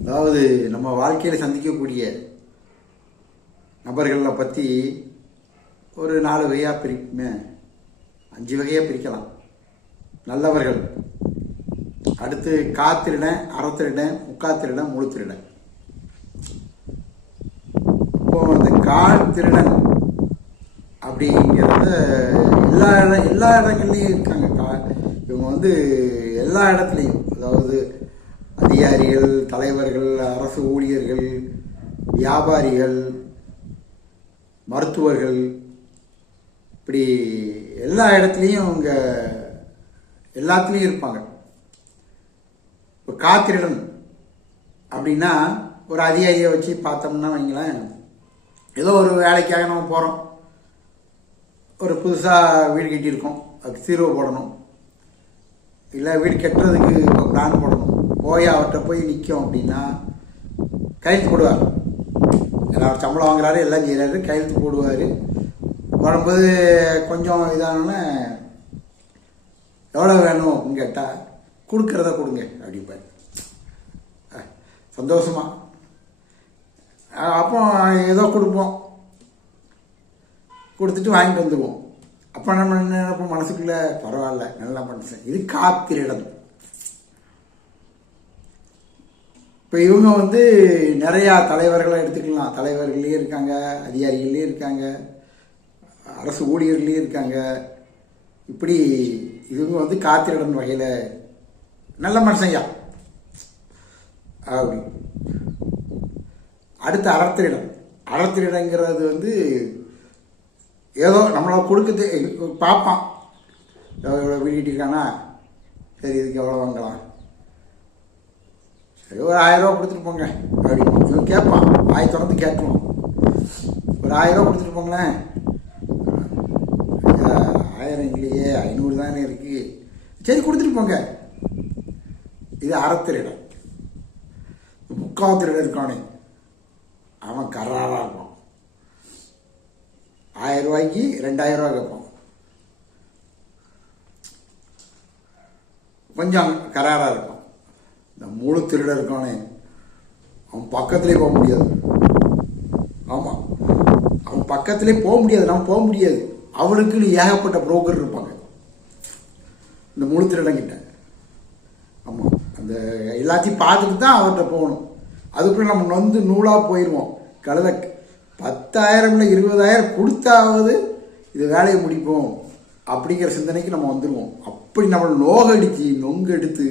அதாவது நம்ம வாழ்க்கையில் சந்திக்கக்கூடிய நபர்களை பற்றி ஒரு நாலு வகையாக பிரிக்குமே அஞ்சு வகையாக பிரிக்கலாம். நல்லவர்கள். அடுத்து காத்திருட அறத்திருட முக்காத்திருட முழுத்திருட இப்போ அந்த கால் திருடன் அப்படிங்கிறத எல்லா இடம் எல்லா இடங்கள்லையும் இருக்காங்க. கா இவங்க வந்து எல்லா இடத்துலையும். அதாவது அதிகாரிகள் தலைவர்கள் அரசு ஊழியர்கள் வியாபாரிகள் மருத்துவர்கள் இப்படி எல்லா இடத்துலையும் அவங்க எல்லாத்துலேயும் இருப்பாங்க. இப்போ காத்திருடன் அப்படின்னா ஒரு அதிகாரியை வச்சு பார்த்தோம்னா வைங்களேன் ஏதோ ஒரு வேலைக்காக நம்ம போகிறோம் ஒரு புதுசாக வீடு கட்டியிருக்கோம். அதுக்கு தீர்வு போடணும். இல்லை வீடு கட்டுறதுக்கு இப்போ பிளான் போடணும். போய் அவர்கிட்ட போய் நிற்கும் அப்படின்னா கையெழுத்து போடுவார். எல்லாரும் சம்பளம் வாங்குறாரு எல்லாம் செய்கிறாரு கையெழுத்து போடுவார். வரும்போது கொஞ்சம் இதானோன்னே எவ்வளோ வேணும்? அப்படின்னு கேட்டால் கொடுக்குறத கொடுங்க அப்படிம்பார். அஹ், சந்தோஷமா. அப்போ ஏதோ கொடுப்போம். கொடுத்துட்டு வாங்கிட்டு வந்துடுவோம் அப்போ நம்ம என்ன நினைப்போம்? மனசுக்குள்ளே பரவாயில்ல நல்லா மனுஷன் இது காத்திரிடம். இப்போ இவங்க வந்து நிறையா தலைவர்களை எடுத்துக்கலாம். தலைவர்களே இருக்காங்க அதிகாரிகள்லேயும் இருக்காங்க அரசு ஊழியர்கள்லேயும் இருக்காங்க. இப்படி இவங்க வந்து காத்திரடன் வகையில். நல்ல மனுஷன்யா அப்படி. அடுத்த அறத்திரிடம் அறத்திரிடங்கிறது வந்து ஏதோ நம்மளை கொடுக்குது பார்ப்பான். எவ்வளோ இருக்கானா? சரி இதுக்கு எவ்வளோ வாங்கலாம்? சரி ஒரு ஆயிரம் ரூபா கொடுத்துட்டு போங்க. அப்படி இவன் கேட்பான். வாய் திறந்து கேட்கணும். ஒரு ஆயிரம் ரூபா கொடுத்துட்டு போங்களேன். ஆயிரம் இல்லையே ஐநூறு தானே இருக்கு. சரி கொடுத்துட்டு போங்க. இது அறத்திரிடம் முக்காவத்திரிடம் இருக்கானே. அவன் கராராக இருப்பான். ஆயிரம் ரூபாய்க்கு ரெண்டாயிரம் ரூபா கேட்பான். கொஞ்சம் கராராக இருக்கும் இந்த முழு திருடன் இருக்கானே அவன் பக்கத்திலே போக முடியாது. ஆமாம் அவன் பக்கத்திலே போக முடியாது. நம்ம போக முடியாது. அவனுக்குன்னு ஏகப்பட்ட புரோக்கர் இருப்பாங்க. இந்த முழு திருடங்கிட்ட ஆமாம் அந்த எல்லாத்தையும் பார்த்துட்டு தான் அவர்கிட்ட போகணும். அதுக்குள்ள நம்ம நொந்து நூலாக போயிடுவோம் கழுத பத்தாயிரம் இல்லை இருபதாயிரம் கொடுத்தாவது இது வேலையை முடிப்போம். அப்படிங்கிற சிந்தனைக்கு நம்ம வந்துடுவோம் அப்படி நம்மளை நோகடிச்சு நொங்கெடுத்து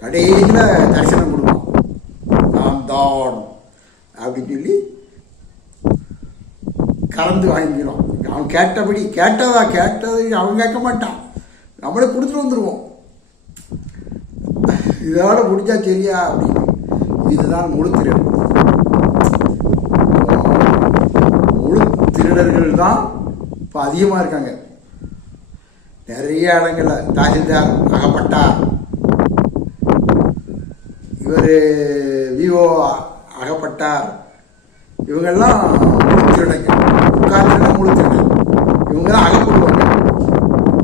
கடையில் தரிசனம் கொடுப்போம் நான் தான் அப்படின்னு சொல்லி கலந்து வாங்கிக்கிறோம். அவன் கேட்டபடி கேட்டதா கேட்டது அவன் கேட்க மாட்டான். நம்மளே கொடுத்துட்டு வந்துடுவோம் இதோட முடிஞ்சா சரியா அப்படின்னு இதுதான் முழு திருடர். முழு திருடர்கள் தான் இப்போ அதிகமாக இருக்காங்க. நிறைய இடங்களில் தாசில்தார் அகப்பட்டார் இவர் விஓ அகப்பட்டார். இவங்கெல்லாம் முழு திருடங்க உட்கார்ந்து முழு திருடன் இவங்க தான் அகப்படுவாங்க.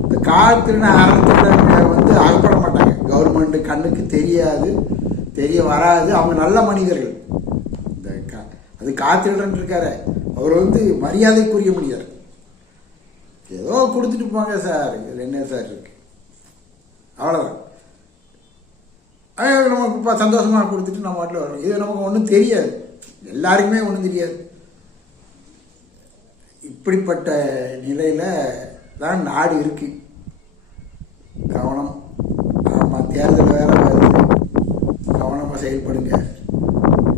இந்த கால் திருடன் வந்து அகப்பட மாட்டாங்க. கவர்மெண்ட் கண்ணுக்கு தெரியாது. தெரிய வராது. அவங்க நல்ல மனிதர்கள். இந்த கா- அது காத்திருடன் இருக்காரு. அவர் வந்து மரியாதைக்குரிய மனிதர். ஏதோ கொடுத்துட்டு போங்க சார். இதில் என்ன சார்? இருக்கு அவ்வளோதான் அது நமக்கு இப்போ சந்தோஷமாக கொடுத்துட்டு நம்ம வாட்டில் வரணும் இது நமக்கு ஒன்றும் தெரியாது. எல்லாருக்குமே ஒன்றும் தெரியாது. இப்படிப்பட்ட நிலையில் தான் நாடு இருக்கு. கவனம். ஆமாம் தேர்தல் வேற வருது. கவனமாக செயல்படுங்க.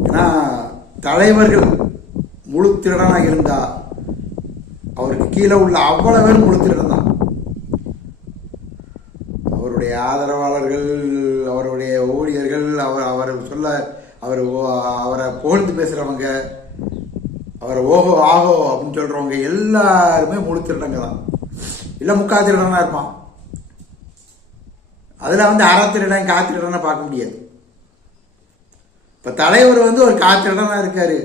ஏன்னா தலைவர்கள் முழு திருடனாக இருந்தால் அவருக்கு கீழே உள்ள அவ்வளவு பேர் முழு திருடன் தான். அவருடைய ஆதரவாளர்கள் ஊழியர்கள் அவர் அவர் சொல்ல அவர் ஓ- அவரை புகழ்ந்து பேசுறவங்க அவர் ஓஹோ ஆஹோ அப்படின்னு சொல்றவங்க எல்லாருமே முழு திருடங்க தான் இல்லை முக்கா திருடனாக இருப்பான். அதில் வந்து அற திருடன் காத்திருடனை பார்க்க முடியாது. இப்ப தலைவர் வந்து ஒரு காத்திருடனாக இருக்காரு.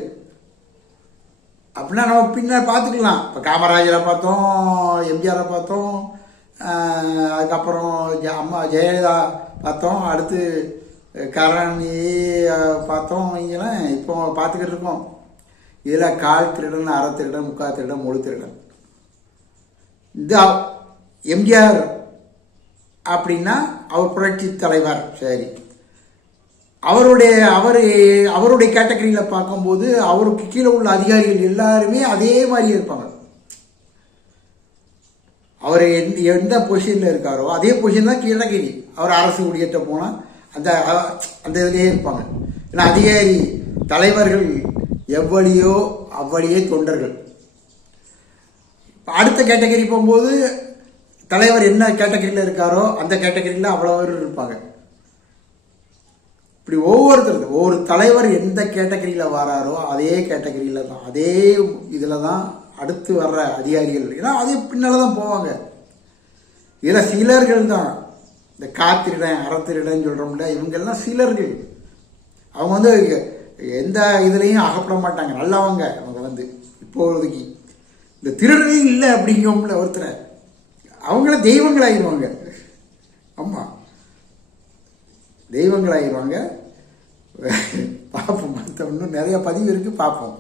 அப்படின்னா நம்ம பின்ன பார்த்துக்கலாம். இப்போ காமராஜரை பார்த்தோம் எம்ஜிஆரை பார்த்தோம் அதுக்கப்புறம் அம்மா ஜெயலலிதா பார்த்தோம். அடுத்து கரணி பார்த்தோம். இங்கெல்லாம் இப்போ பார்த்துக்கிட்டு இருக்கோம். இதில் கால் திருடன் அரை திருடன் முக்கால் திருடன் முழு திருடன். இது எம்ஜிஆர் அப்படின்னா அவர் புரட்சி தலைவர். சரி. அவருடைய அவர் அவருடைய கேட்டகரியில் பார்க்கும்போது அவருக்கு கீழே உள்ள அதிகாரிகள் எல்லாருமே அதே மாதிரி இருப்பாங்க. அவர் எந்த எந்த பொசிஷனில் இருக்காரோ அதே பொசிஷன் தான் கீழகிரி அவர் அரசு ஊழியர்கிட்ட போனால் அந்த அந்த இதுலேயே இருப்பாங்க. ஏன்னா அதிகாரி தலைவர்கள் எவ்வளியோ அவ்வளியே தொண்டர்கள். அடுத்த கேட்டகரி போகும்போது தலைவர் என்ன கேட்டகரியில் இருக்காரோ அந்த கேட்டகரியில் அவ்வளோ பேர் இருப்பாங்க. இப்படி ஒவ்வொருத்தர் ஒவ்வொரு தலைவர் எந்த கேட்டகரியில் வராரோ அதே கேட்டகரியில் தான் அதே இதில் தான் அடுத்து வர்ற அதிகாரிகள். ஏன்னா அதே பின்னால் தான் போவாங்க. இதில் சிலர்கள் தான் இந்த காத்திருடன் அறத்திருடன் சொல்கிறோம்ல இவங்கெல்லாம் சிலர்கள். அவங்க வந்து எந்த இதுலேயும் அகப்பட மாட்டாங்க. நல்லவங்க அவங்க வந்து இப்போதைக்கு. இந்த திருடனையும் இல்லை அப்படிங்கோம்ல ஒருத்தரை. அவங்கள தெய்வங்களாகிடுவாங்க ஆமாம் தெய்வங்களாகிடுவாங்க பார்ப்போம் மற்ற இன்னும் நிறைய பதிவு இருக்குது பார்ப்போம்